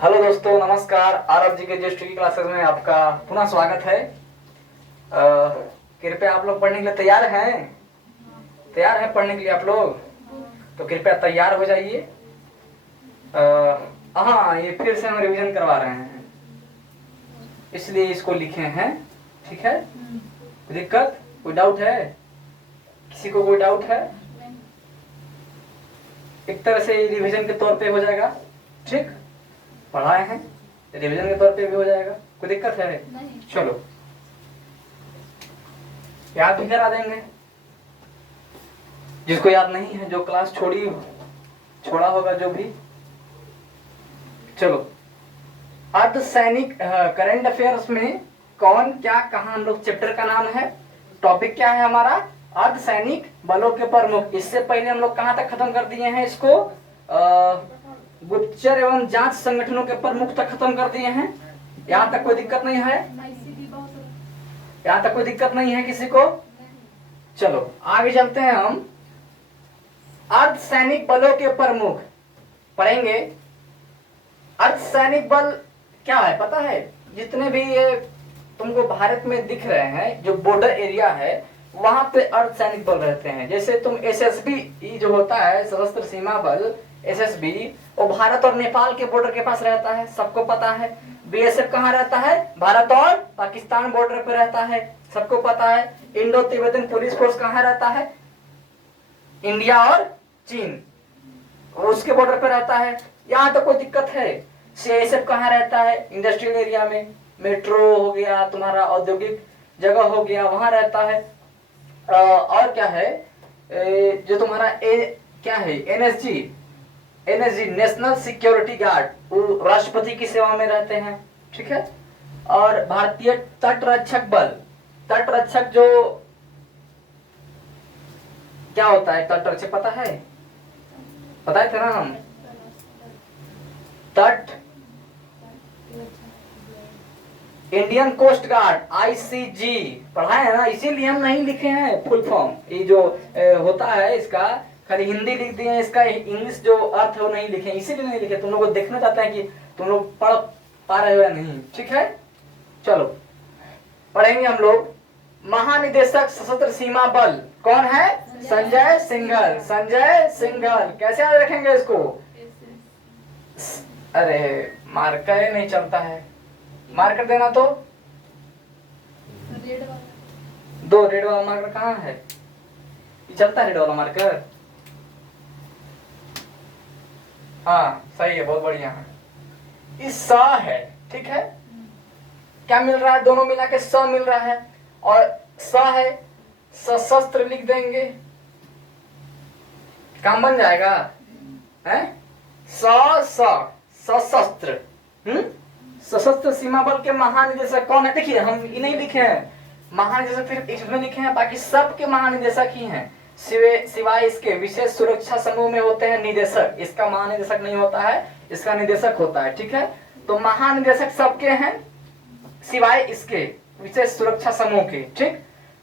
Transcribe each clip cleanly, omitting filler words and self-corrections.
Hello दोस्तों, नमस्कार। आरव जी के जियोस्ट्री की क्लासेस में आपका पुनः स्वागत है। कृपया आप लोग पढ़ने के लिए तैयार हैं? तैयार हैं पढ़ने के लिए आप लोग? तो कृपया तैयार हो जाइए। हाँ, ये फिर से हम रिवीजन करवा रहे हैं, इसलिए इसको लिखे हैं। ठीक है, कोई दिक्कत, कोई डाउट है? किसी को कोई डाउट है? एक तरह से रिवीजन के तौर पे हो जाएगा। ठीक, पढ़ाए हैं, रिवीजन के तौर पे भी हो जाएगा। कोई दिक्कत है? चलो, याद भी करा देंगे जिसको याद नहीं है, जो क्लास छोड़ा होगा जो भी। चलो, अर्धसैनिक करंट अफेयर्स में कौन क्या कहा, हम लोग चैप्टर का नाम है, टॉपिक क्या है हमारा, अर्धसैनिक बलों के प्रमुख। इससे पहले हम लोग कहां तक खत्म कर दिए हैं इसको? गुप्तचर एवं जांच संगठनों के प्रमुख तक खत्म कर दिए हैं। यहाँ तक कोई दिक्कत नहीं है? यहाँ तक कोई दिक्कत नहीं है किसी को? चलो आगे चलते हैं हम। अर्धसैनिक बलों के प्रमुख पढ़ेंगे। अर्धसैनिक बल क्या है पता है? जितने भी ये तुमको भारत में दिख रहे हैं, जो बॉर्डर एरिया है, वहां पे अर्धसैनिक बल रहते हैं। जैसे तुम एसएसबी जो होता है, सशस्त्र सीमा बल, एसएसबी, वो भारत और नेपाल के बॉर्डर के पास रहता है, सबको पता है। बीएसएफ कहाँ रहता है? भारत और पाकिस्तान बॉर्डर पे रहता है, सबको पता है। इंडो तिब्बतन पुलिस फोर्स कहाँ रहता है? इंडिया और चीन, उसके बॉर्डर पे रहता है। यहाँ तो कोई दिक्कत है। सीआईएसएफ कहाँ रहता है? इंडस्ट्रियल एरिया में, मेट्रो हो गया, तुम्हारा औद्योगिक जगह हो गया, वहां रहता है। और क्या है, जो तुम्हारा क्या है, एनएसजी, नेशनल सिक्योरिटी गार्ड, वो राष्ट्रपति की सेवा में रहते हैं। ठीक है। और भारतीय तटरक्षक बल, तटरक्षक जो क्या होता है, तटरक्षक पता है? पता है ना हम? तट, इंडियन कोस्ट गार्ड, आईसीजी पढ़ाए है ना, इसीलिए हम नहीं लिखे हैं फुल फॉर्म। ये जो होता है इसका खाली हिंदी लिख दिए, इसका इंग्लिश जो अर्थ है वो नहीं लिखे, इसीलिए नहीं लिखे। तुम लोग को देखना चाहते हैं कि तुम लोग पढ़ पा रहे हो या नहीं। ठीक है, चलो पढ़ेंगे हम लोग। महानिदेशक सशस्त्र सीमा बल कौन है? संजय सिंघल। संजय सिंघल। कैसे याद रखेंगे इसको? अरे मार्कर नहीं चलता है, मार्कर देना तो रेड वाला। दो रेड वाला मार्कर कहाँ है? चलता है रेड वाला मार्कर? हाँ सही है, बहुत बढ़िया है। इस स है, ठीक है। क्या मिल रहा है? दोनों मिला के स मिल रहा है, और स है, सशस्त्र लिख देंगे, काम बन जाएगा है। सशस्त्र। सशस्त्र सीमा बल के महानिदेशक कौन है? देखिए हम ये नहीं लिखे हैं महानिदेशक, सिर्फ इसमें लिखे हैं, बाकी सबके महानिदेशक ही हैं, सिवाय इसके विशेष सुरक्षा समूह में होते हैं निदेशक। इसका महानिदेशक नहीं होता है, इसका निदेशक होता है। ठीक है, तो महानिदेशक सबके हैं सिवाय इसके विशेष सुरक्षा समूह के। ठीक,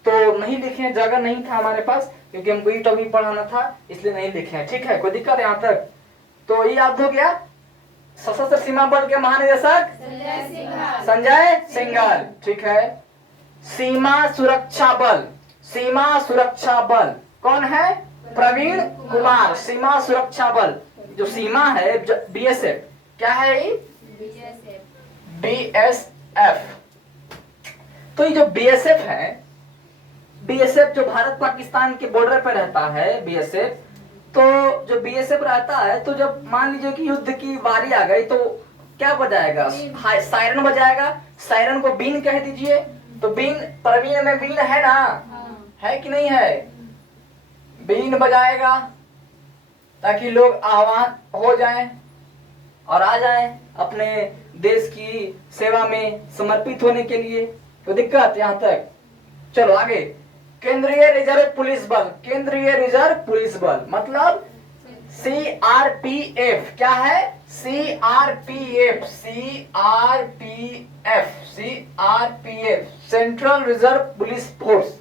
तो नहीं लिखे हैं, जगह नहीं था हमारे पास, क्योंकि हमको ये टॉपिक पढ़ाना था, इसलिए नहीं लिखे हैं। ठीक है, कोई दिक्कत यहाँ तक? तो ये याद हो गया। सशस्त्र सीमा बल के महानिदेशक संजय सिंघल। ठीक है। सीमा सुरक्षा बल, सीमा सुरक्षा बल कौन है? प्रवीण कुमार। सीमा सुरक्षा बल, जो सीमा है, बीएसएफ, क्या है ये? बीएसएफ। तो ये जो बीएसएफ है, बीएसएफ जो भारत पाकिस्तान के बॉर्डर पे रहता है, बीएसएफ, तो जो बीएसएफ रहता है, तो जब मान लीजिए कि युद्ध की बारी आ गई, तो क्या बजाएगा? सायरन बजाएगा। सायरन को बीन कह दीजिए। तो बीन, प्रवीण में बीन है ना? है कि नहीं है? बीन बजाएगा ताकि लोग आह्वान हो जाएं और आ जाएं अपने देश की सेवा में समर्पित होने के लिए। तो दिक्कत यहाँ तक? चलो आगे। केंद्रीय रिजर्व पुलिस बल, केंद्रीय रिजर्व पुलिस बल मतलब सीआरपीएफ। क्या है? CRPF, CRPF, CRPF, central reserve police force.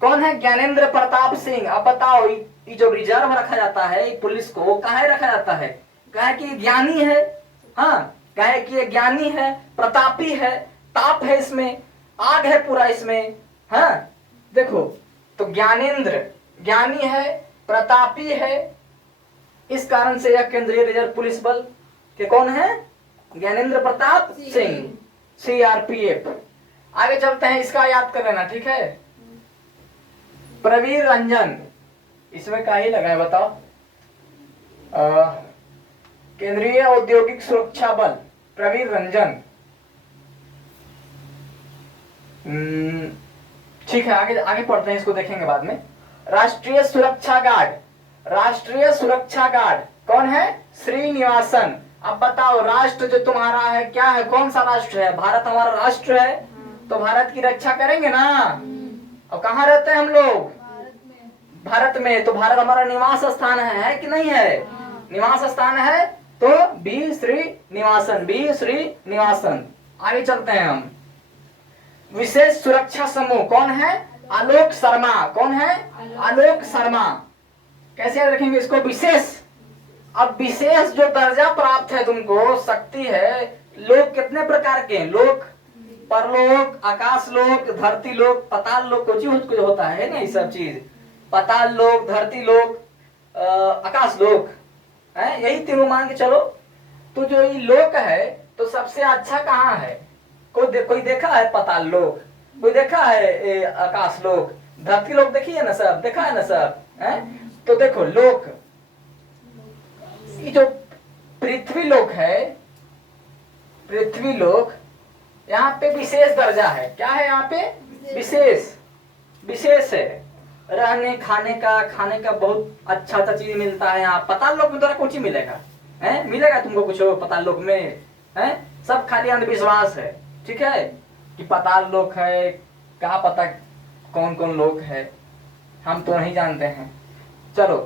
कौन है? ज्ञानेंद्र प्रताप सिंह। अब बताओ, ये जो रिजर्व रखा जाता है पुलिस को, काहे रखा जाता है? कहे कि ज्ञानी है, हाँ, कहे कि ये ज्ञानी है, प्रतापी है, ताप है इसमें, आग है पूरा इसमें। हाँ देखो, तो ज्ञानेंद्र ज्ञानी है, प्रतापी है, इस कारण से यह केंद्रीय रिजर्व पुलिस बल के कौन है? ज्ञानेंद्र प्रताप सिंह, CRPF। आगे चलते हैं, इसका याद कर लेना, ठीक है। प्रवीर रंजन, इसमें क्या ही लगा है बताओ? केंद्रीय औद्योगिक सुरक्षा बल, प्रवीर रंजन। ठीक है, आगे आगे पढ़ते हैं, इसको देखेंगे बाद में। राष्ट्रीय सुरक्षा गार्ड, राष्ट्रीय सुरक्षा गार्ड कौन है? श्रीनिवासन। अब बताओ, राष्ट्र जो तुम्हारा है क्या है? कौन सा राष्ट्र है? भारत हमारा राष्ट्र है, तो भारत की रक्षा करेंगे ना। अब कहाँ रहते हैं हम लोग? भारत में। तो भारत हमारा निवास स्थान है कि नहीं है? निवास स्थान है, तो बी श्रीनिवासन, बी श्रीनिवासन। आगे चलते हैं हम। विशेष सुरक्षा समूह कौन है? आलोक शर्मा। कौन है? आलोक शर्मा। कैसे याद रखेंगे इसको? विशेष। अब विशेष जो दर्जा प्राप्त है तुमको, शक्ति है। लोक कितने प्रकार के हैं? लोक, परलोक, आकाश लोक, धरती लोक, पताल लोक, कुछ होता है ना, ये सब चीज। पताल लोक, धरती लोक, आकाश लोक, है, यही तीनों मान के चलो। तो जो ये लोक है, तो सबसे अच्छा कहाँ है? कोई देखा है पताल लोक? कोई देखा है आकाश लोक? धरती लोक देखी है ना सब? देखा है ना सब? है? तो देखो, लोक, ये जो पृथ्वी लोक है, पृथ्वी लोक, यहाँ पे विशेष दर्जा है। क्या है यहाँ पे? विशेष, विशेष है। रहने खाने का बहुत अच्छा चीज मिलता है यहाँ। पताल लोक में तो कुछ ही मिलेगा, है? मिलेगा तुमको कुछ पताल लोक में? है? सब खाली अंधविश्वास है, ठीक है, कि पताल लोक है, कहाँ पता कौन कौन लोक है, हम तो नहीं जानते हैं। चलो,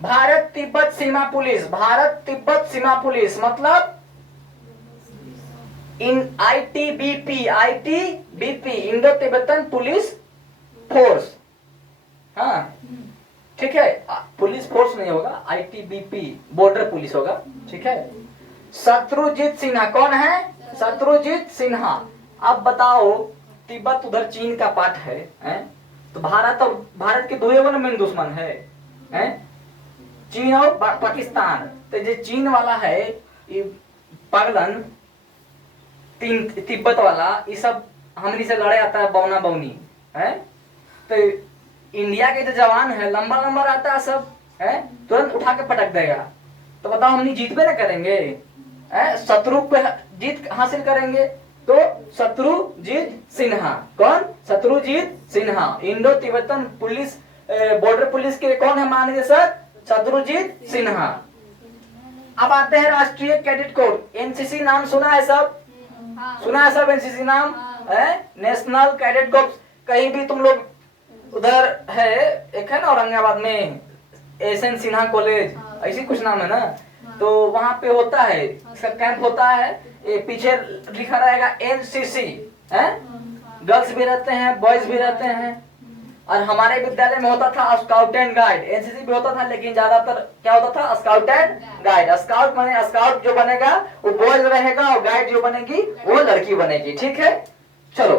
भारत तिब्बत सीमा पुलिस, भारत तिब्बत सीमा पुलिस मतलब इन ITBP, Indo Tibetan police force. हाँ ठीक है, पुलिस फोर्स नहीं होगा, ITBP बॉर्डर पुलिस होगा, ठीक है। शत्रुजीत सिन्हा कौन है? शत्रुजीत सिन्हा। अब बताओ, तिब्बत उधर चीन का पार्ट है, तो भारत के दो मेन दुश्मन है, चीन और पाकिस्तान। तो जो चीन वाला है, ये पागलन तिब्बत वाला, ये सब हमनी से लड़े आता है, बौना बौनी है। तो इंडिया के जो जवान है, लंबा लंबा रहता है सब, है, तुरंत उठा के पटक देगा। तो बताओ, हमनी जीत पे ना करेंगे? शत्रु पे जीत हासिल करेंगे। तो शत्रुजीत सिन्हा, कौन? Shatrujeet Sinha, Indo Tibetan police border police के कौन है महानिदेशक? शत्रुजीत सिन्हा। अब आते हैं राष्ट्रीय कैडेट कोर, NCC नाम सुना है सब? सुना है सब NCC नाम? National cadet corps. कहीं भी तुम लोग, उधर है एक है ना औरंगाबाद में, SN सिन्हा कॉलेज, ऐसी कुछ नाम है ना, तो वहां पे होता है, इसका कैंप होता है। ये पीछे लिखा रहेगा NCC, है, गर्ल्स भी रहते हैं, बॉयज भी रहते हैं। और हमारे विद्यालय में होता था स्काउट एंड गाइड। NCC भी होता था, लेकिन ज्यादातर क्या होता था? Scout and guide. स्काउट माने स्काउट जो बनेगा वो बॉयज रहेगा, और गाइड जो बनेगी वो लड़की बनेगी, ठीक है। चलो,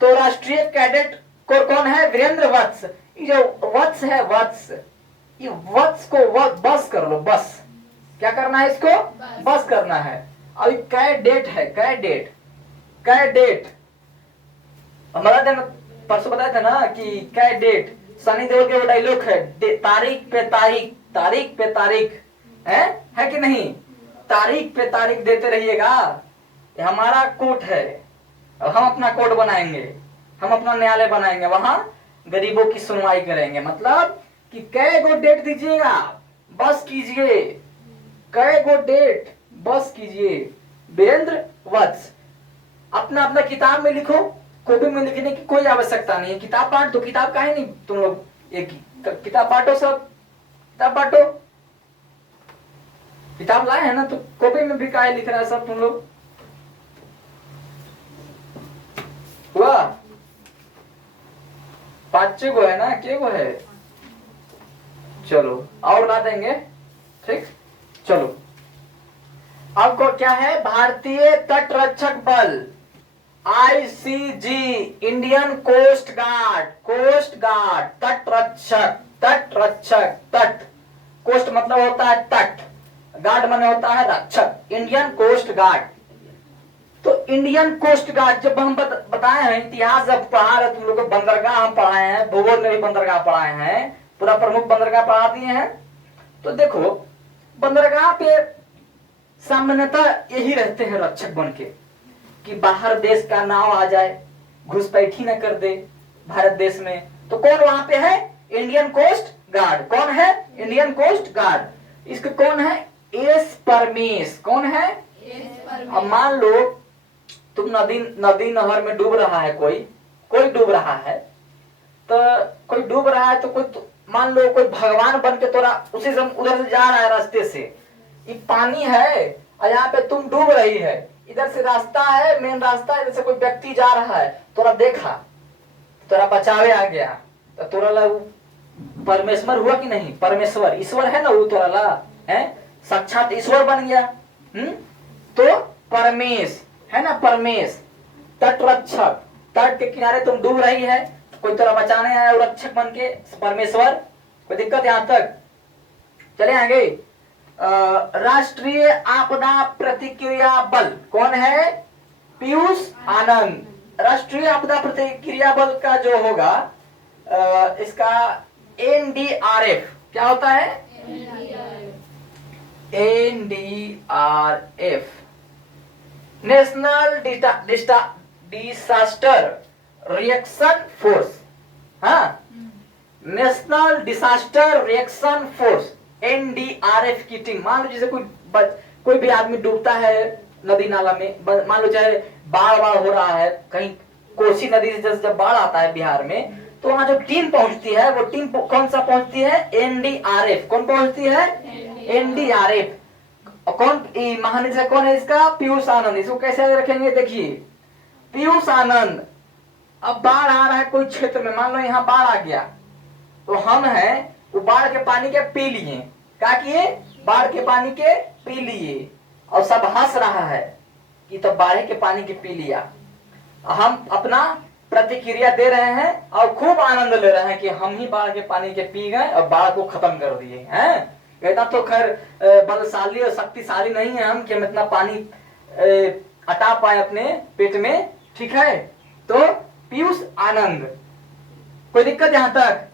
तो राष्ट्रीय कैडेट कोर कौन है? वीरेंद्र वत्स। ये जो वत्स है, वत्स, ये वत्स को बस कर लो, बस। क्या करना है इसको? बस करना है। अभी कैडेट है, कैडेट, कैडेट हमारा दिन परसों बताया था ना कि कैडेट सनी देओल के वो डायलॉग है, तारीख पे तारीख, तारीख पे तारीख, है कि नहीं? तारीख पे तारीख देते रहिएगा। ये हमारा कोर्ट है, हम अपना कोर्ट बनाएंगे, हम अपना न्यायालय बनाएंगे, वहां गरीबों की सुनवाई करेंगे। मतलब कि कै गो डेट दीजिएगा, बस कीजिए, कै गो डेट बस कीजिए। वीरेंद्र वत्स। अपना अपना किताब में लिखो, कॉपी में लिखने की कोई आवश्यकता नहीं है। किताब बांट दो, किताब काहे नहीं तुम लोग एक किताब बांटो, सब किताब बांटो। किताब लाए हैं ना, तो कॉपी में भी काहे लिख रहा है सब तुम लोग? हुआ 5 गो है ना, के गो है? चलो और ला देंगे, ठीक। चलो, अब को क्या है, भारतीय तटरक्षक बल, ICG, Indian coast guard, coast guard, तटरक्षक, तटरक्षक, तट, कोस्ट मतलब होता है तट, गार्ड माने होता है रक्षक, इंडियन कोस्ट गार्ड। तो इंडियन कोस्ट गार्ड जब हम बताए हैं, इतिहास जब पढ़ा रहे तुम लोग को, बंदरगाह हम पढ़ाए हैं, भूगोल में भी बंदरगाह पढ़ाए हैं, पूरा प्रमुख बंदरगाह पढ़ा दिए हैं। तो देखो बंदरगाह पे सामान्यतः यही रहते हैं रक्षक बन के, कि बाहर देश का नाव आ जाए, घुसपैठी न कर दे भारत देश में। तो कौन वहां पे है, इंडियन कोस्ट गार्ड। कौन है, इंडियन कोस्ट गार्ड। इसके कौन है, एस परमेश। कौन है, अब मान लो तुम नदी नहर में डूब रहा है, कोई डूब रहा है, तो कोई डूब रहा है, तो कोई मान लो कोई भगवान बन के तोरा उसी से उधर से जा रहा है रास्ते से, ये पानी है और यहाँ पे तुम डूब रही है, इधर से रास्ता है, मेन रास्ता है, इधर से कोई व्यक्ति जा रहा है, तोरा देखा, तोरा बचावे आ गया, तो तोरा ला परमेश्वर हुआ कि नहीं, परमेश्वर ईश्वर है ना, वो तोरा ला है साक्षात ईश्वर बन गया। तो परमेश है ना, परमेश तटरक्षक, तट के किनारे तुम डूब रही है, कोई तोरा बचाने आया रक्षक बन के, परमेश्वर। कोई दिक्कत यहां तक, चले आगे। राष्ट्रीय आपदा प्रतिक्रिया बल, कौन है, पीयूष आनंद। राष्ट्रीय आपदा प्रतिक्रिया बल का जो होगा इसका एनडीआरएफ, क्या होता है, NDRF, national disaster reaction force. हाँ, national disaster reaction force, NDRF की टीम। मान लो जैसे कोई भी आदमी डूबता है नदी नाला में, मान लो चाहे बाढ़ हो रहा है कहीं, कोसी नदी से जब बाढ़ आता है बिहार में, तो वहां जो टीम पहुंचती है, वो टीम कौन सा पहुंचती है, एनडीआरएफ। कौन पहुंचती है, एनडीआरएफ। कौन महानिदेशक कौन है इसका, पीयूष आनंद। इसको कैसे रखेंगे, देखिए पीयूष आनंद। अब बाढ़ आ रहा है कोई क्षेत्र में, मान लो यहाँ बाढ़ आ गया, तो हम हैं वो बाढ़ के पानी के पी लिए, क्या किए, बाढ़ के पानी के पी लिए, और सब हंस रहा है कि तो बाढ़ के पानी के पी लिया। हम अपना प्रतिक्रिया दे रहे हैं और खूब आनंद ले रहे हैं कि हम ही बाढ़ के पानी के पी गए और बाढ़ को खत्म कर दिए हैं। इतना तो खैर बलशाली और शक्तिशाली नहीं है हम कि हम इतना पानी हटा पाए अपने पेट में, ठीक है। तो पीयूष आनंद, कोई दिक्कत यहां तक।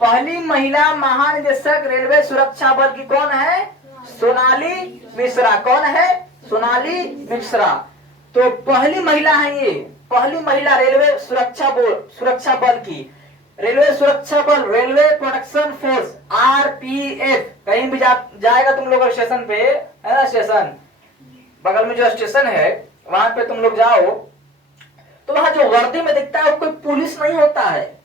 पहली महिला महानिदेशक रेलवे सुरक्षा बल की कौन है, सोनाली मिश्रा। कौन है, सोनाली मिश्रा। तो पहली महिला है ये, पहली महिला रेलवे सुरक्षा बल की। रेलवे सुरक्षा बल, रेलवे प्रोटेक्शन फोर्स, आरपीएफ। कहीं भी जाएगा तुम लोग स्टेशन पे, है ना, स्टेशन बगल में जो स्टेशन है वहां पे तुम लोग जाओ, तो वहां जो वर्दी में दिखता है वो कोई पुलिस नहीं होता है,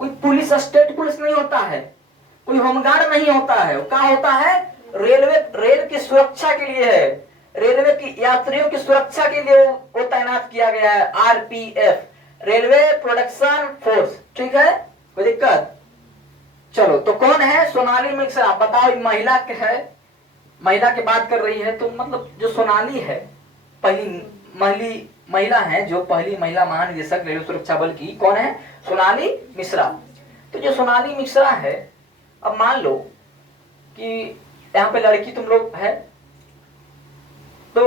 कोई पुलिस स्टेट पुलिस नहीं होता है, कोई होमगार्ड नहीं होता है। वो क्या होता है, रेल की सुरक्षा के लिए है, रेलवे की यात्रियों की सुरक्षा के लिए वो तैनात किया गया है, आरपीएफ, रेलवे प्रोटेक्शन फोर्स, ठीक है। कोई दिक्कत, चलो। तो कौन है, सोनाली मिश्रा। बताओ, महिला के है, महिला की बात कर रही है, तो मतलब जो सोनाली है, पहली महिला है, जो पहली महिला महानिदेशक रेलवे सुरक्षा बल की, कौन है, सोनाली मिश्रा। तो जो सोनाली मिश्रा है, अब मान लो कि यहाँ पे लड़की तुम लोग है, तो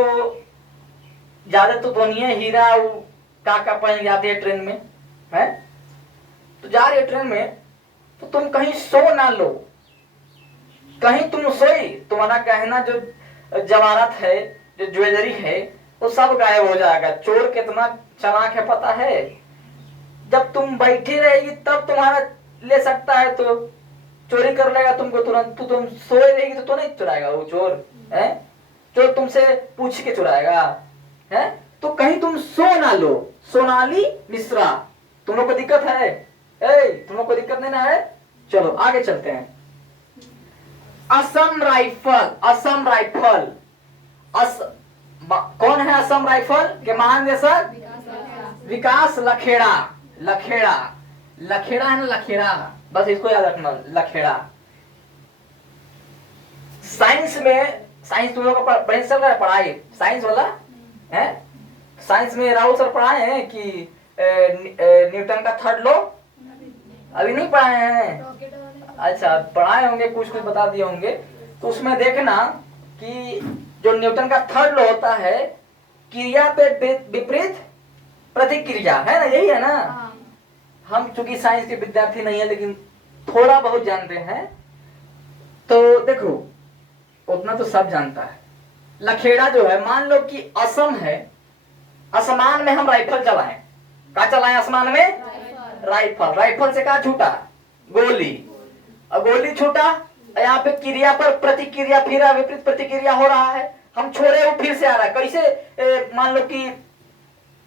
ज्यादा तो ध्वनिया हीरा का पहन जाती है ट्रेन में, है, तो जा रही है ट्रेन में, तो तुम कहीं सो ना लो, कहीं तुम सोई, तुम्हारा गहना जो जवाहरात है, जो ज्वेलरी है, वो सब गायब हो जाएगा। चोर कितना चालाक है पता है, जब तुम बैठी रहेगी तब तुम्हारा ले सकता है, तो चोरी कर लेगा तुमको तुरंत। तुम सोए रहेगी तो नहीं चुराएगा वो चोर, है, चोर तुमसे पूछ के चुराएगा, है। तो कहीं तुम सो ना लो, सोनाली मिश्रा। तुम लोग को दिक्कत है, तुम लोग को दिक्कत नहीं ना है, चलो आगे चलते हैं। असम राइफल, असम राइफल, कौन है असम राइफल के महानिदेशक, विकास लखेड़ा। लखेड़ा है ना, लखेड़ा, बस इसको याद रखना, लखेड़ा। साइंस तुम लोग का पढ़ाई चल रहा है, पढ़ाई साइंस वाला है। साइंस में राहुल सर पढ़ाए हैं कि न्यूटन का थर्ड लॉ? अभी नहीं पढ़ाए हैं। अच्छा, पढ़ाए होंगे, कुछ कुछ बता दिए होंगे। तो उसमें देखना कि जो न्यूटन का थर्ड लॉ होता है, क्रिया पे विपरीत प्रतिक्रिया, है ना, यही है ना। हम चूंकि साइंस के विद्यार्थी नहीं है लेकिन थोड़ा बहुत जानते हैं। तो देखो, उतना तो सब जानता है। लखेड़ा जो है, मान लो कि असम है, आसमान में हम राइफल चलाएं, क्या चलाएं आसमान में? राइफल। राइफल से क्या छूटा? गोली। और गोली छूटा, यहाँ पे क्रिया पर प्रतिक्रिया, फिर विपरीत प्रतिक्रिया हो रहा है। हम छोड़े, वो फिर से आ रहा है। कैसे? मान लो कि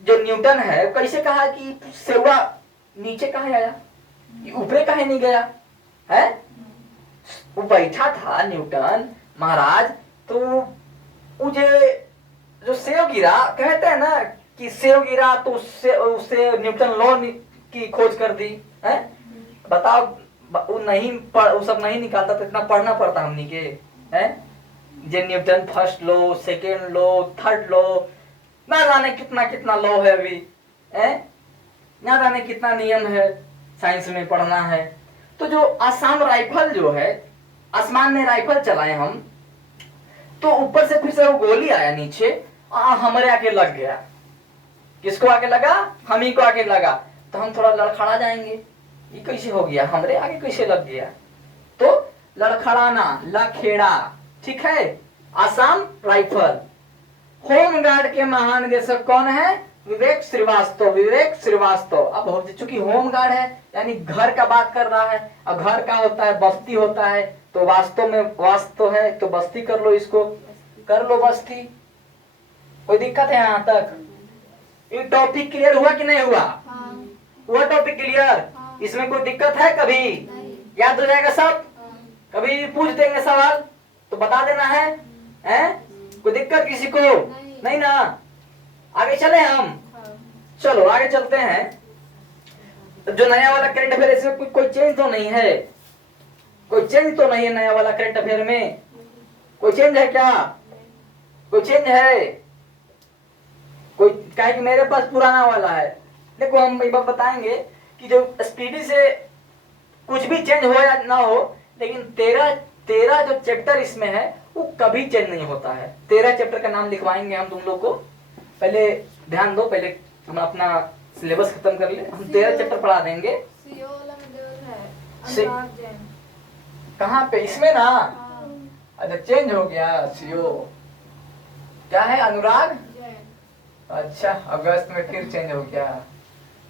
जो न्यूटन है, कैसे कहा कि सेवा नीचे कहा आया, ऊपरे कहा नहीं गया है? वो बैठा था न्यूटन महाराज, तो मुझे जो सेव गिरा, कहते हैं ना कि सेव गिरा तो उससे न्यूटन लॉ की खोज कर दी है। बताओ, वो सब नहीं निकालता तो इतना पढ़ना पड़ता हमनी के है। जे Newton first law, second law, third law, ना जाने कितना कितना लॉ है अभी है, ना जाने कितना नियम है, साइंस में पढ़ना है। तो जो आसाम राइफल जो है, आसमान में राइफल चलाए हम, तो ऊपर से फिर से वो गोली आया नीचे, हमारे आके लग गया। किसको आके लगा? हम ही को आके लगा। तो हम थोड़ा लड़खड़ा जाएंगे, ये कैसे हो गया, हमारे आगे कैसे लग गया? तो लड़खड़ाना, लखेड़ा, ठीक है। आसाम राइफल। होमगार्ड के महानिदेशक कौन है? विवेक श्रीवास्तव। विवेक श्रीवास्तव। अब चूंकि होमगार्ड है यानी घर का बात कर रहा है, और घर का होता है बस्ती होता है, तो वास्तव में वास्तव है तो बस्ती कर लो, इसको कर लो बस्ती। कोई दिक्कत है यहाँ तक? ये टॉपिक क्लियर हुआ कि नहीं हुआ? हुआ टॉपिक क्लियर? इसमें कोई दिक्कत है? कभी याद हो जाएगा सब? कभी पूछ देंगे सवाल तो बता देना है, कोई दिक्कत किसी को? नहीं ना। आगे चले हम, चलो आगे चलते हैं। जो नया वाला करंट अफेयर, इसमें कोई चेंज तो नहीं है? कोई चेंज तो नहीं है नया वाला करंट अफेयर में? कोई चेंज है क्या? कोई चेंज है? कोई, क्या कि मेरे पास पुराना वाला है। देखो, हम एक बार बताएंगे कि जो स्पीडी से कुछ भी चेंज हो या ना हो, लेकिन तेरह जो चैप्टर इसमें है वो कभी चेंज नहीं होता है। 13 चैप्टर का नाम लिखवाएंगे हम तुम लोग को। पहले ध्यान दो, पहले हम अपना सिलेबस खत्म कर ले। हम 13 चैप्टर पढ़ा देंगे। कहाँ पे? इसमें ना? अच्छा, चेंज हो गया सीओ। क्या है? अनुराग। अच्छा, अगस्त में फिर चेंज हो गया।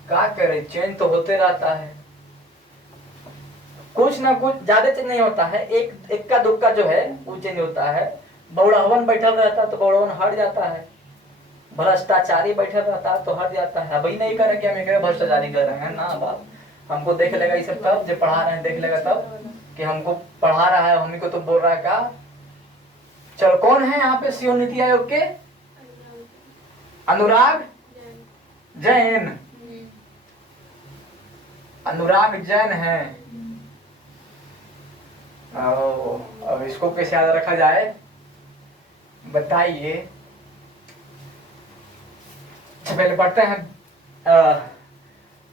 क्या करे, चेंज तो होते रहता है, कुछ ना कुछ। ज्यादा चेंज नहीं होता है, एक का दुक्का जो है वो चेंज होता है। बौड़ावन बैठल रहता तो बौड़ावन हट जाता है, भ्रष्टाचारी बैठल रहता तो हट जाता है। अभी नहीं करे क्या? मैं भ्रष्टाचारी कर रहे हैं ना बाप, हमको देख लेगा ये सब तब, जब पढ़ा रहे हैं देख लेगा तब कि हमको पढ़ा रहा है, हमी को तो बोल रहा है का। चलो, कौन है यहाँ पे सीओ नीति आयोग के? अनुराग जैन। अनुराग जैन है। अब इसको कैसे याद रखा जाए बताइए। पहले पढ़ते हैं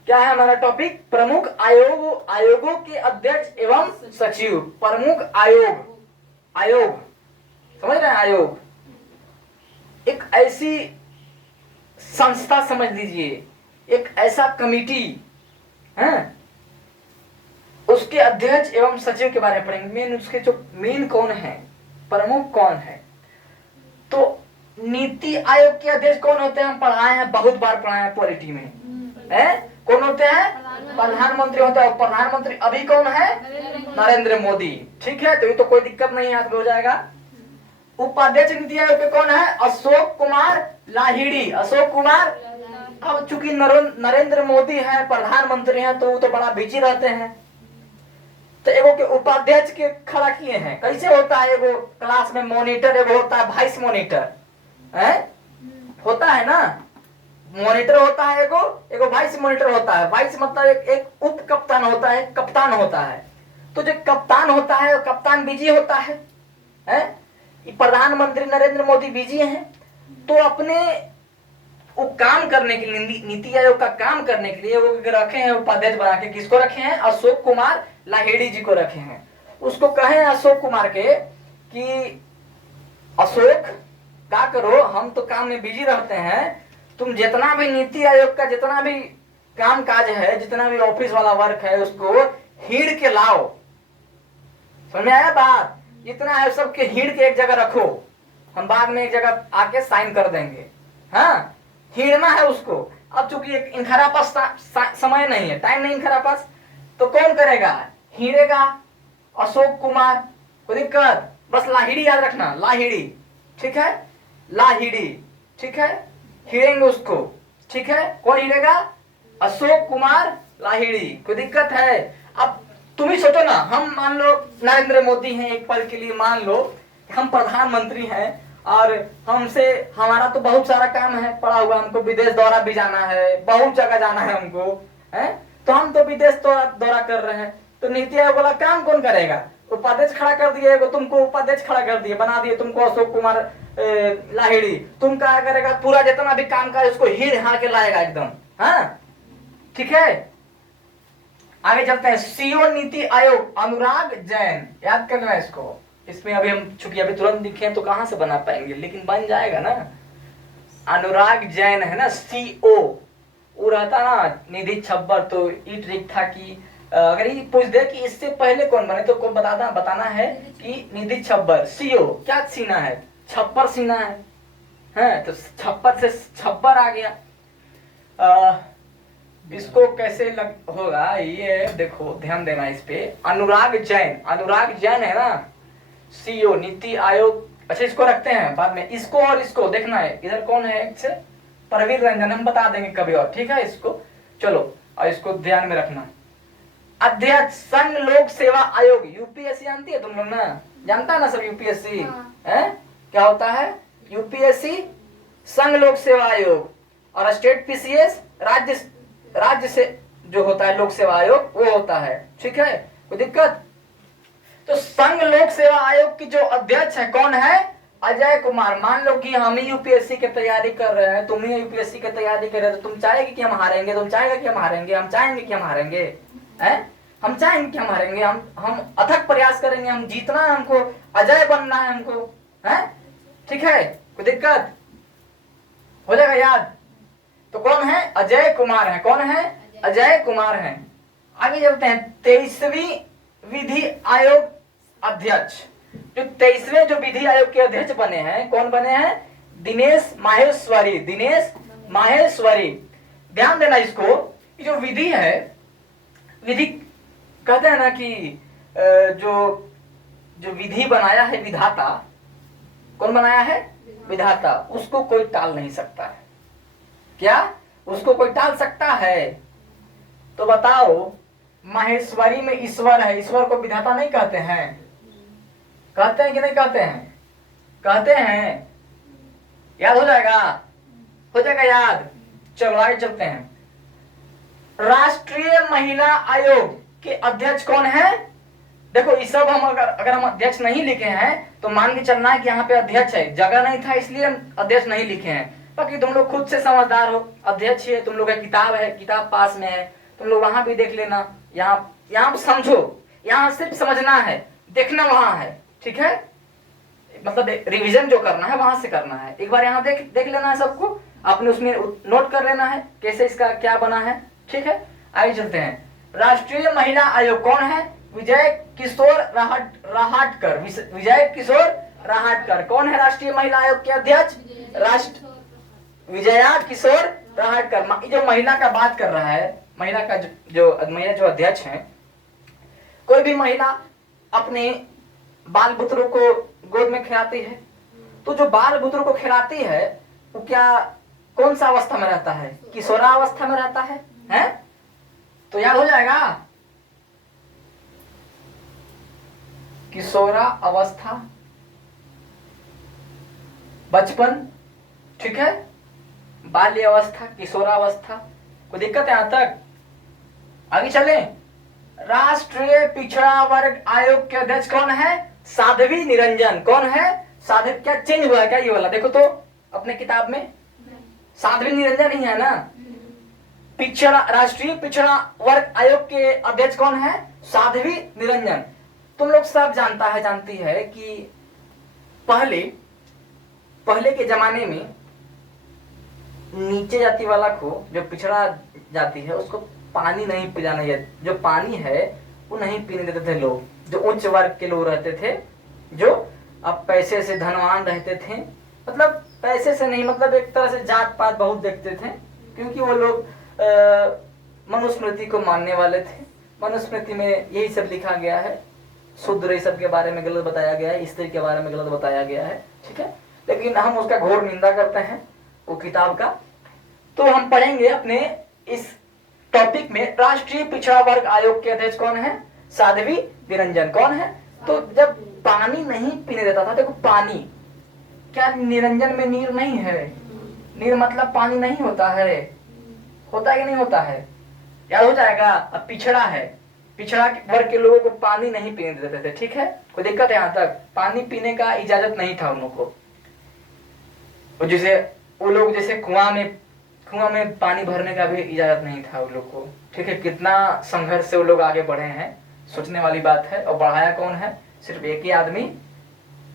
क्या है हमारा टॉपिक? प्रमुख आयोगों के अध्यक्ष एवं सचिव। प्रमुख आयोग समझ रहे हैं? आयोग एक ऐसी संस्था समझ लीजिए, एक ऐसा कमिटी है, उसके अध्यक्ष एवं सचिव के बारे में पढ़ेंगे। मेन उसके जो मेन कौन है, प्रमुख कौन है। तो नीति आयोग के अध्यक्ष कौन होते हैं? हम पढ़ाए हैं, बहुत बार पढ़ाए हैं पॉलिटी में, है? कौन होते हैं? प्रधानमंत्री होता है। प्रधानमंत्री अभी कौन है? नरेंद्र मोदी। ठीक है, तो ये तो कोई दिक्कत नहीं, याद हो जाएगा। उपाध्यक्ष नीति आयोग के कौन है? अशोक कुमार लाहिड़ी। अशोक कुमार। अब चूंकि नरेंद्र मोदी है प्रधानमंत्री हैं, तो वो तो बड़ा बिजी रहते हैं, तो एगो के उपाध्यक्ष के खड़ा किए हैं। कैसे होता है? एगो क्लास में मॉनिटर, एगो होता है वाइस मॉनिटर, होता है ना। मॉनिटर होता है एगो वाइस मॉनिटर होता है। वाइस मतलब एक उप कप्तान होता है, कप्तान होता है। तो जो कप्तान होता है, कप्तान बिजी होता है, प्रधानमंत्री नरेंद्र मोदी बिजी हैं, तो अपने वो काम करने के लिए, नीति आयोग का काम करने के लिए वो रखे हैं उपाध्यक्ष बना के। किसको रखे हैं? अशोक कुमार लाहिड़ी जी को रखे हैं। उसको कहे अशोक कुमार के कि अशोक क्या करो, हम तो काम में बिजी रहते हैं, तुम जितना भी नीति आयोग का जितना भी काम काज है, जितना भी ऑफिस वाला वर्क है, उसको हीड़ के लाओ। समझ में आया बात? जितना है सबके हीड़ के एक जगह रखो, हम बाद में एक जगह आके साइन कर देंगे। हाँ, हीड़ना है उसको। अब चूंकि इनखरा पास समय नहीं है, टाइम नहीं इनखरा पास, तो कौन करेगा? हीड़ेगा अशोक कुमार। कोई दिक्कत? बस लाहिड़ी याद रखना, लाहिड़ी, ठीक है? लाहिड़ी, ठीक है? हीड़ेंगे उसको, ठीक है? कौन हीड़ेगा? अशोक कुमार लाहिड़ी। कोई दिक्कत है? अब तुम ही सोचो ना, हम मान लो नरेंद्र मोदी हैं, एक पल के लिए मान लो हम प्रधानमंत्री हैं और हमसे हमारा तो बहुत सारा काम है पड़ा हुआ, हमको विदेश दौरा भी जाना है, बहुत जगह जाना है हमको, है? तो हम तो विदेश दौरा कर रहे हैं, तो नीति आयोग वाला काम कौन करेगा? उपाध्यक्ष खड़ा कर दिए, तुमको उपाध्यक्ष खड़ा कर दिए, बना दिए तुमको अशोक कुमार लाहिड़ी। तुम क्या करेगा? पूरा जितना भी काम का उसको हीड़ हार के लाएगा एकदम। हाँ, ठीक है? आगे चलते हैं। सीओ नीति आयोग अनुराग जैन, याद करना है इसको। इसमें अभी हम चूंकि अभी तुरंत दिखे तो कहां से बना पाएंगे, लेकिन बन जाएगा ना। अनुराग जैन है ना सीओ। वो रहता ना निधि छब्बर, तो ये ट्रिक था कि अगर ये पूछ दे कि इससे पहले कौन बने, तो कौन बताना है कि निधि छब्बर। सीओ क्या सीना है? छप्पर सीना है, तो छप्पर से छब्बर आ गया। इसको कैसे होगा ये देखो, ध्यान देना इस पे। अनुराग जैन, अनुराग जैन है ना सीओ नीति आयोग। अच्छा, इसको रखते हैं बाद में, इसको और इसको देखना है। इधर कौन है? एक से परवीर रंजन, हम बता देंगे कभी और, ठीक है? इसको चलो, और इसको ध्यान में रखना। अध्यक्ष संघ लोक सेवा आयोग, यूपीएससी जानती है तुम लोग ना? जानता है ना सब यूपीएससी? है क्या होता है? यूपीएससी संघ लोक सेवा आयोग, और स्टेट पीसीएस राज्य से जो होता है लोक सेवा आयोग, वो होता है, ठीक है? कोई दिक्कत? तो संघ लोक सेवा आयोग की जो अध्यक्ष है कौन है? अजय कुमार। मान लो कि हम ही यूपीएससी की तैयारी कर रहे हैं, तुम ही यूपीएससी की तैयारी कर रहे हो, तो तुम चाहेगी कि हम हारेंगे? तुम चाहेगा कि हम हारेंगे? हम चाहेंगे कि हम हारेंगे? हैं? हम चाहेंगे कि हम हारेंगे? हम अथक प्रयास करेंगे, हम जीतना है, हमको अजय बनना है हमको, है? ठीक है? कोई दिक्कत? हो जाएगा याद? तो कौन है? अजय कुमार है। कौन है? अजय कुमार है। आगे चलते हैं। 23वीं विधि आयोग अध्यक्ष, जो 23वें जो विधि आयोग के अध्यक्ष बने हैं, कौन बने हैं? दिनेश माहेश्वरी। दिनेश माहेश्वरी, ध्यान देना इसको। जो विधि है, विधि कहते हैं ना कि जो विधि बनाया है विधाता, कौन बनाया है? विधाता। उसको कोई टाल नहीं सकता है। क्या उसको कोई टाल सकता है? तो बताओ, माहेश्वरी में ईश्वर है, ईश्वर को विधाता नहीं कहते हैं? कहते हैं कि नहीं कहते हैं? कहते हैं। याद हो जाएगा? हो जाएगा याद? चलो आगे चलते हैं। राष्ट्रीय महिला आयोग के अध्यक्ष कौन है? देखो, ये सब हम अगर हम अध्यक्ष नहीं लिखे हैं तो मान के चलना है कि यहाँ पे अध्यक्ष है, जगह नहीं था इसलिए हम अध्यक्ष नहीं लिखे हैं। बाकी तुम लोग खुद से समझदार हो, अध्यक्ष है, तुम लोग का किताब है, किताब पास में है, तुम लोग वहां भी देख लेना। यहाँ समझो, यहाँ सिर्फ समझना है, देखना वहां है, ठीक है? मतलब रिवीजन जो करना है वहां से करना है। एक बार यहाँ देख लेना है सबको, आपने उसमें नोट कर लेना है कैसे इसका क्या बना है, ठीक है? आगे चलते हैं। राष्ट्रीय महिला आयोग कौन है? विजय किशोर राहटकर। विजय किशोर राहटकर कौन है राष्ट्रीय महिला आयोग के अध्यक्ष? विजया किशोर राहटकर। जो महिला का बात कर रहा है, महिला का महिला जो अध्यक्ष है, कोई भी महिला अपने बाल बुतरों को गोद में खिलाती है, तो जो बाल बुतरों को खिलाती है वो क्या कौन सा अवस्था में रहता है? किशोरावस्था में रहता है, हैं? तो याद हो जाएगा, किशोरा अवस्था, बचपन, ठीक है? बाल्य अवस्था, किशोरावस्था। कोई दिक्कत है यहां तक? आगे चलें। राष्ट्रीय पिछड़ा वर्ग आयोग के अध्यक्ष कौन है? साध्वी निरंजन। कौन है? साध्वी क्या चेंज हुआ है क्या? ये वाला देखो तो अपने किताब में साध्वी निरंजन ही है ना। पिछड़ा राष्ट्रीय पिछड़ा वर्ग आयोग के अध्यक्ष कौन है? साध्वी निरंजन। तुम लोग सब जानती है कि पहले के जमाने में नीचे जाति वाला को, जो पिछड़ा जाति है, उसको पानी नहीं पिलाना है। जो पानी है वो नहीं पीने देते थे लोग, जो उच्च वर्ग के लोग रहते थे, जो अब पैसे से धनवान रहते थे। मतलब पैसे से नहीं, मतलब एक तरह से जात पात बहुत देखते थे, क्योंकि वो लोग मनुस्मृति को मानने वाले थे। मनुस्मृति में यही सब लिखा गया है। शूद्र सब के बारे में गलत बताया गया है, स्त्री के बारे में गलत बताया गया है, ठीक है। लेकिन हम उसका घोर निंदा करते हैं वो किताब का। तो हम पढ़ेंगे अपने इस टॉपिक में, राष्ट्रीय पिछड़ा वर्ग आयोग के अध्यक्ष कौन है? साध्वी निरंजन। कौन है? तो जब पानी नहीं पीने देता था, देखो पानी, क्या निरंजन में नीर नहीं है? नीर मतलब पानी नहीं होता है? होता है कि नहीं होता है? याद हो जाएगा। अब पिछड़ा है, पिछड़ा वर्ग के लोगों को पानी नहीं पीने देते थे, ठीक है। कोई दिक्कत है? यहाँ तक पानी पीने का इजाजत नहीं था उन लोगों को। जैसे वो लोग जैसे कुआं में पानी भरने का भी इजाजत नहीं था उन लोग को, ठीक है। कितना संघर्ष से वो लोग आगे बढ़े हैं, सोचने वाली बात है। और बढ़ाया कौन है? सिर्फ एक ही आदमी,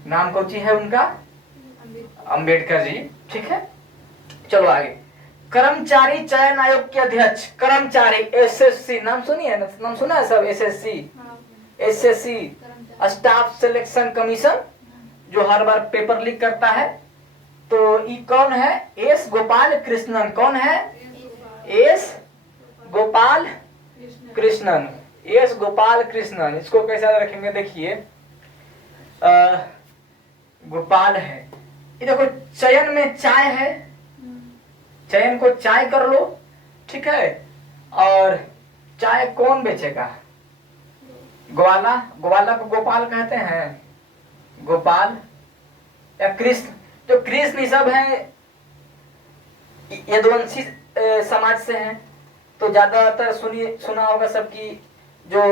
नाम कौन सी है उनका? अंबेडकर जी, ठीक है। चलो आगे। कर्मचारी चयन आयोग के अध्यक्ष, कर्मचारी एसएससी, नाम सुनिए, नाम सुना है सब? एसएससी स्टाफ सिलेक्शन कमीशन, जो हर बार पेपर लीक करता है। तो ये कौन है? एस गोपाल कृष्णन। कौन है? एस गोपाल कृष्णन। एस गोपाल कृष्णन। इसको कैसा रखेंगे? देखिए गोपाल है, ये देखो चयन में चाय है, चयन को चाय कर लो, ठीक है। और चाय कौन बेचेगा? ग्वाला। ग्वाला को गोपाल कहते हैं, गोपाल या कृष्ण। जो कृष्ण सब है यदुवंशी समाज से हैं, तो ज्यादातर सुना होगा सबकी, जो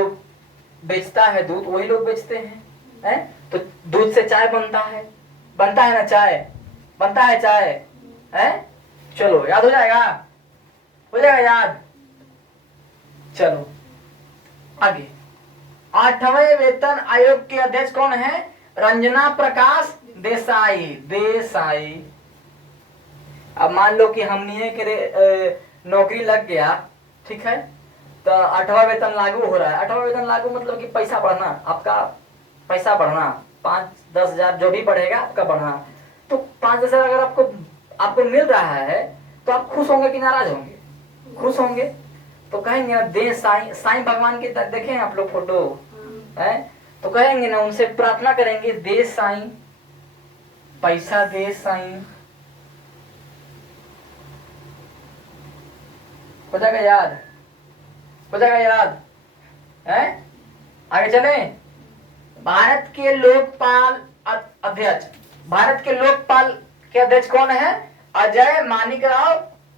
बेचता है दूध वही लोग बेचते हैं, तो दूध से चाय बनता है ना? चाय बनता है, चाय है। चलो याद हो जाएगा, हो जाएगा याद। चलो आगे। 8वें वेतन आयोग के अध्यक्ष कौन है? रंजना प्रकाश देसाई। अब मान लो कि हमने के नौकरी लग गया, ठीक है, तो 8वां वेतन लागू हो रहा है। 8वां वेतन लागू मतलब कि पैसा बढ़ना, आपका पैसा बढ़ना, 5-10 हजार जो भी बढ़ेगा आपका बढ़ना। तो 5-10 हजार अगर आपको मिल रहा है, तो आप खुश होंगे कि नाराज होंगे? खुश होंगे। तो कहेंगे दे साईं भगवान की देखें आप लोग फोटो है, तो कहेंगे ना, उनसे प्रार्थना करेंगे, दे साईं पैसा, दे साईं। हो जाएगा याद, हो जाएगा याद है। आगे चले। भारत के लोकपाल अध्यक्ष, भारत के लोकपाल के अध्यक्ष कौन है? अजय माणिकराव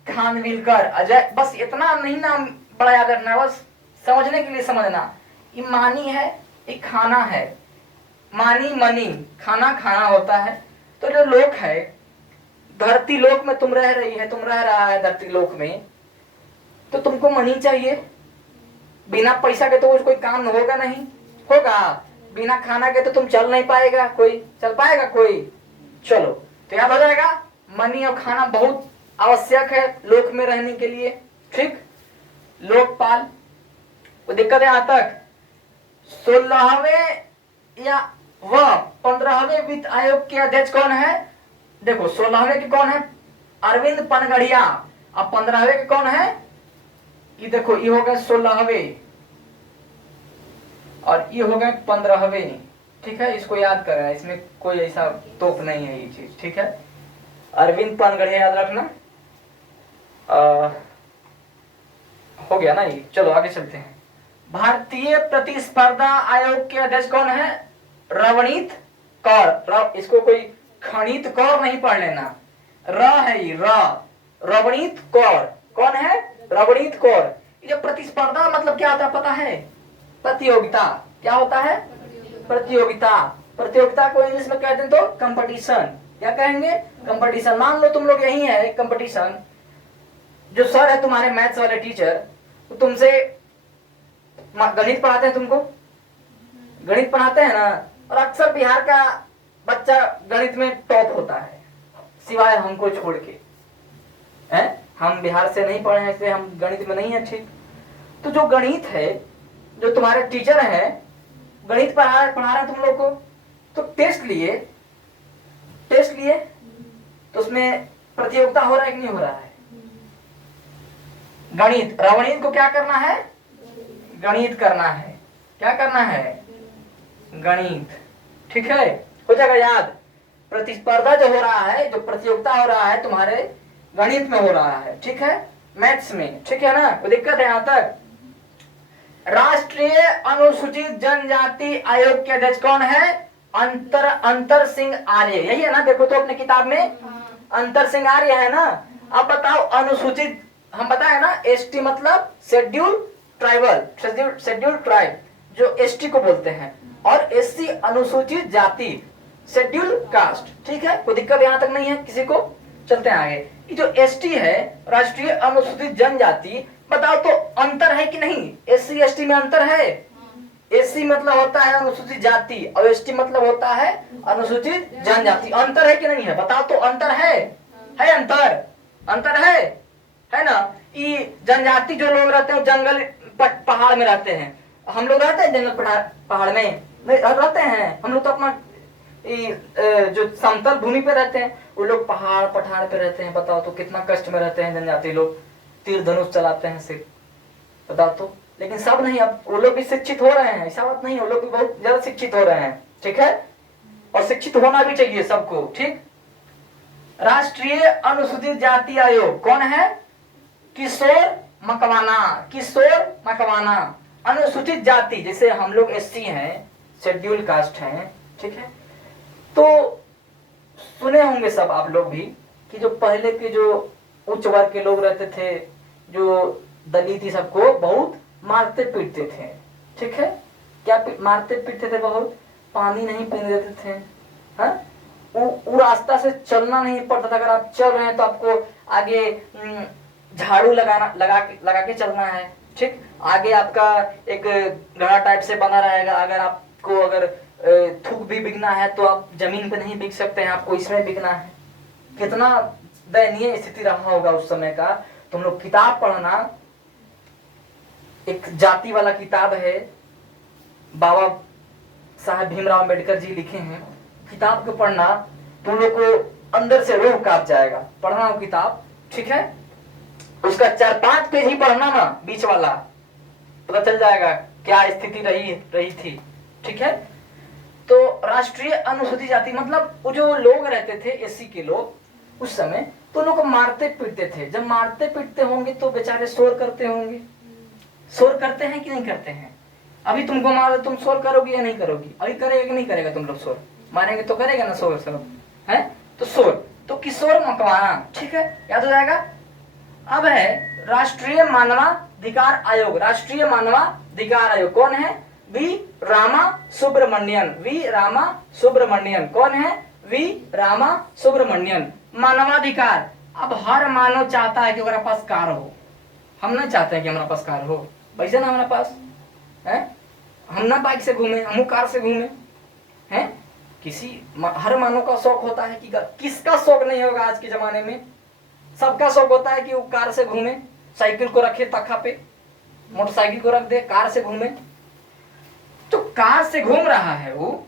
खानविलकर। अजय, बस इतना नहीं नाम बड़ा याद रखना, बस समझने के लिए समझना। ये मानी है, ये खाना है, मानी मनी, खाना खाना होता है। तो जो लोक है, धरती लोक में तुम रह रही है, तुम रह रहा है धरती लोक में, तो तुमको मनी चाहिए। बिना पैसा के तो कोई काम होगा नहीं, होगा। बिना खाना के तो तुम चल नहीं पाएगा, कोई चल पाएगा कोई? चलो, तो याद हो जाएगा, मनी और खाना बहुत आवश्यक है लोक में रहने के लिए, ठीक। लोकपाल, कोई दिक्कत है यहाँ तक? 16वें या 15वें वित्त आयोग के अध्यक्ष कौन है? देखो 16वें के कौन है? अरविंद पनगढ़िया। अब 15वें के कौन है? ये देखो, ये हो गए 16वें और ये हो गए 15वें, ठीक है। इसको याद करें, इसमें कोई ऐसा तोप नहीं है ये चीज, ठीक है। अरविंद पनगढ़िया याद रखना। हो गया ना ये। चलो आगे चलते हैं। भारतीय प्रतिस्पर्धा आयोग के अध्यक्ष कौन है? रवनीत कौर। इसको कोई खनीत कौर नहीं पढ़ लेना, र है ये, रवनीत कौर। कौन है? रवनीत कौर। ये प्रतिस्पर्धा मतलब क्या होता है पता है? प्रतियोगिता। क्या होता है? प्रतियोगिता। प्रतियोगिता को इंग्लिश में कहते हैं तो कंपटीशन। क्या कहेंगे? कंपटीशन। मान लो तुम लोग यही है एक कंपटीशन, जो सर है तुम्हारे मैथ्स वाले टीचर, तो तुमसे गणित पढ़ाते हैं, तुमको गणित पढ़ाते हैं ना, और अक्सर बिहार का बच्चा गणित में टॉप होता है, सिवाय हमको छोड़ के। हम बिहार से नहीं पढ़े हैं इसलिए हम गणित में नहीं अच्छे। तो जो गणित है, जो तुम्हारे टीचर है गणित पढ़ा रहे तुम लोग को, तो टेस्ट लिए तो उसमें प्रतियोगिता हो रहा है कि नहीं हो रहा है? गणित, रवणीत को क्या करना है? गणित करना है। क्या करना है? गणित। ठीक है, हो जाएगा याद। प्रतिस्पर्धा जो हो रहा है, जो प्रतियोगिता हो रहा है तुम्हारे गणित में हो रहा है, ठीक है, मैथ्स में, ठीक है ना? कोई दिक्कत है यहां तक? राष्ट्रीय अनुसूचित जनजाति आयोग के अध्यक्ष कौन है? अंतर सिंह आर्य। यही है ना? देखो तो अपने किताब में अंतर सिंह आर्य है ना। अब बताओ अनुसूचित, हम बताए ना एसटी मतलब शेड्यूल ट्राइबल, शेड्यूल ट्राइब जो एसटी को बोलते हैं, और एससी अनुसूचित जाति शेड्यूल कास्ट। ठीक है, कोई दिक्कत यहां तक नहीं है किसी को? चलते हैं आगे। ये जो एसटी है राष्ट्रीय अनुसूचित जनजाति, बताओ तो अंतर है कि नहीं? एससी एसटी में अंतर है? एससी मतलब होता है अनुसूचित जाति और एसटी मतलब होता है अनुसूचित जनजाति। अंतर है कि नहीं है? बताओ तो अंतर है? है अंतर है ना? ये जनजाति जो लोग रहते हैं जंगल पहाड़ में रहते हैं, हम लोग रहते हैं जंगल पहाड़ में नहीं रहते हैं। हम लोग तो अपना जो समतल भूमि पे रहते हैं, वो लोग पहाड़ पठार पे रहते हैं। बताओ तो कितना कष्ट में रहते हैं जनजाति लोग, तीर धनुष चलाते हैं सिर्फ, बताओ तो। लेकिन सब नहीं, अब वो लोग भी शिक्षित हो रहे हैं, ऐसा बात नहीं, वो लोग भी बहुत ज्यादा शिक्षित हो रहे हैं, ठीक है, और शिक्षित होना भी चाहिए सबको। ठीक, राष्ट्रीय अनुसूचित जाति आयोग कौन है? किशोर मकवाना। अनुसूचित जाति जैसे हम लोग एससी हैं, शेड्यूल कास्ट हैं, ठीक है। तो सुने होंगे सब आप लोग भी कि जो पहले के जो उच्च वर्ग के लोग रहते थे, जो दलित ही सबको बहुत मारते पीटते थे, ठीक है। क्या मारते पीटते थे? बहुत पानी नहीं पीने देते थे, हाँ? वो रास्ता से चलना नहीं पड़ता था। अगर आप चल रहे हैं तो आपको आगे झाड़ू लगा के चलना है, ठीक। आगे आपका एक घड़ा टाइप से बना रहेगा, अगर थूक भी बिकना है तो आप जमीन पे नहीं बिक सकते हैं, आपको इसमें बिकना है। कितना दयनीय स्थिति रहा होगा उस समय का। तुम लोग किताब पढ़ना, एक जाति वाला किताब है, बाबा साहब भीमराव अंबेडकर जी लिखे हैं, किताब को पढ़ना, तुम लोग को अंदर से रूह कांप जाएगा। पढ़ना वो किताब, ठीक है। उसका 4-5 पेज ही पढ़ना ना, बीच वाला, पता चल जाएगा क्या स्थिति रही थी, ठीक है। तो राष्ट्रीय अनुसूचित जाति मतलब वो जो लोग रहते थे एससी के लोग उस समय, तो लोग को मारते पीटते थे। जब मारते पीटते होंगे तो बेचारे शोर करते होंगे। शोर करते हैं कि नहीं करते हैं? अभी तुमको मारो, तुम शोर करोगी या नहीं करोगी? अभी करेगा कि नहीं करेगा? तुम लोग शोर मारेंगे तो करेगा ना शोर, सब है तो शोर। तो किशोर मकवाना, ठीक है, याद हो जाएगा। अब है राष्ट्रीय मानवाधिकार आयोग। राष्ट्रीय मानवाधिकार आयोग कौन है? वी रामा सुब्रमण्यन। कौन है? वी रामा सुब्रमण्यन। मानवाधिकार, अब हर मानव चाहता है कि हमारे पास कार हो। हम नहीं चाहते हैं कि हमारे पास कार हो, पैसा ना हमारे पास है, हम ना बाइक से घूमे, हम कार से घूमे हैं। हर मानव का शौक होता है कि किसका शौक नहीं होगा आज के जमाने में? सबका शौक होता है कि वो कार से घूमे, साइकिल को रखे तखा पे, मोटरसाइकिल को रख दे, कार से घूमे। तो कार से घूम रहा है वो,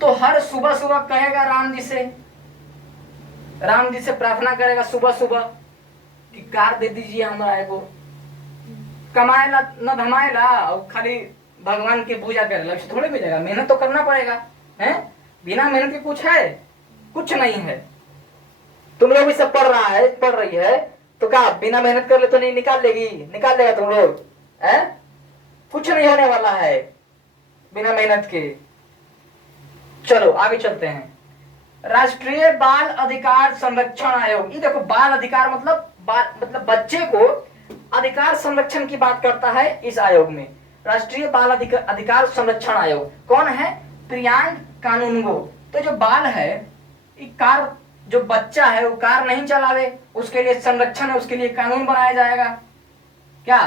तो हर सुबह सुबह कहेगा राम जी से प्रार्थना करेगा सुबह सुबह कि कार दे दीजिए हमारा को, कमाएला न धमाएला और खाली भगवान की पूजा करेगा, थोड़े मिलेगा, मेहनत तो करना पड़ेगा, है? बिना मेहनत के कुछ है? कुछ नहीं है। तुम लोग भी सब पढ़ रही है तो क्या बिना मेहनत कर ले तो नहीं निकाल लेगा तुम लोग, है? कुछ नहीं होने वाला है बिना मेहनत के। चलो आगे चलते हैं। राष्ट्रीय बाल अधिकार संरक्षण आयोग। ये देखो, बाल अधिकार मतलब बच्चे को अधिकार संरक्षण की बात करता है इस आयोग में। राष्ट्रीय बाल अधिकार संरक्षण आयोग कौन है? प्रियांक कानूनगो। तो जो बाल है, कार, जो बच्चा है वो कार नहीं चलावे, उसके लिए संरक्षण है, उसके लिए कानून बनाया जाएगा। क्या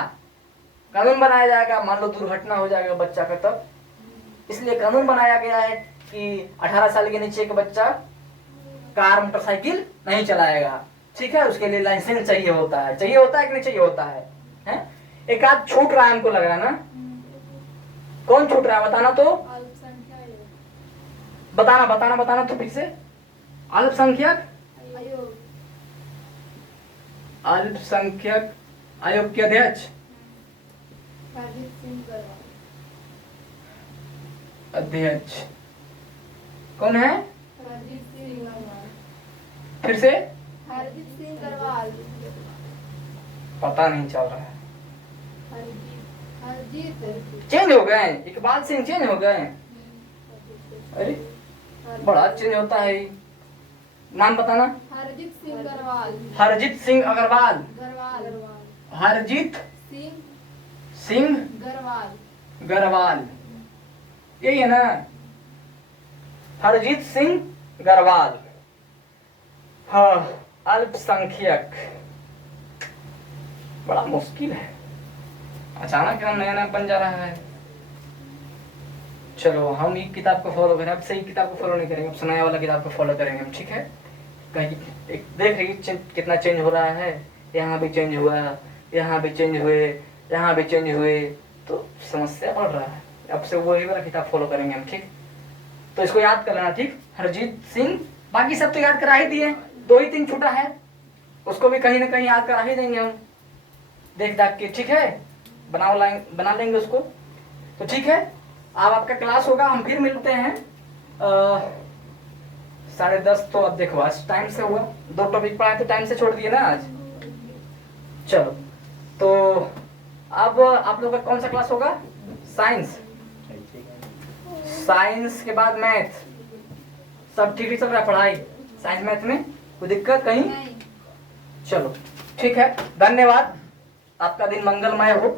कानून बनाया जाएगा? मान लो दुर्घटना हो जाएगा बच्चा का, तब इसलिए कानून बनाया गया है कि 18 साल के नीचे का बच्चा कार मोटरसाइकिल नहीं चलाएगा। ठीक है, उसके लिए लाइसेंस चाहिए होता है कि नहीं चाहिए होता है, हैं? एक आध छूट रहा है हमको लग रहा है ना, कौन छूट रहा है बताना तो, बताना तो फिर से। अल्पसंख्यक आयोग के अध्यक्ष कौन है? फिर से पता नहीं चल रहा है, चेंज हो गए, इकबाल सिंह चेंज हो गए। अरे बड़ा चेंज होता है, नाम बताना। हरजीत सिंह अग्रवाल। हरजीत सिंह गरवाल, यही है ना, हरजीत सिंह गरवाल। हाँ, अल्पसंख्यक, बड़ा मुश्किल है, अचानक हम नया बन जा रहा है। चलो हम एक किताब को फॉलो करें, अब से एक किताब को फॉलो नहीं करेंगे, अब से नया वाला किताब को फॉलो करेंगे हम। ठीक है, कहीं देख रही कितना चेंज हो रहा है, यहाँ भी चेंज हुआ, यहाँ भी चेंज हुए, यहाँ भी चेंज हुए, तो समस्या बढ़ रहा है। अब से वही वाला किताब फॉलो करेंगे हम। ठीक, तो इसको याद कर लेना। ठीक, हरजीत सिंह, बाकी सब तो याद करा ही दिए, 2 ही 3 छूटा है, उसको भी कहीं ना कहीं याद करा ही देंगे हम देख दाख के। ठीक है, बना लेंगे उसको। तो ठीक है, अब आपका क्लास होगा, हम फिर मिलते हैं 10:30। तो अब देखो आज टाइम से हुआ, 2 टॉपिक पढ़ाए तो टाइम से छोड़ दिए ना आज। चलो, तो अब आप लोग का कौन सा क्लास होगा? साइंस के बाद मैथ। सब ठीक चल रहा है पढ़ाई? साइंस मैथ में कोई दिक्कत कहीं? चलो ठीक है, धन्यवाद, आपका दिन मंगलमय हो।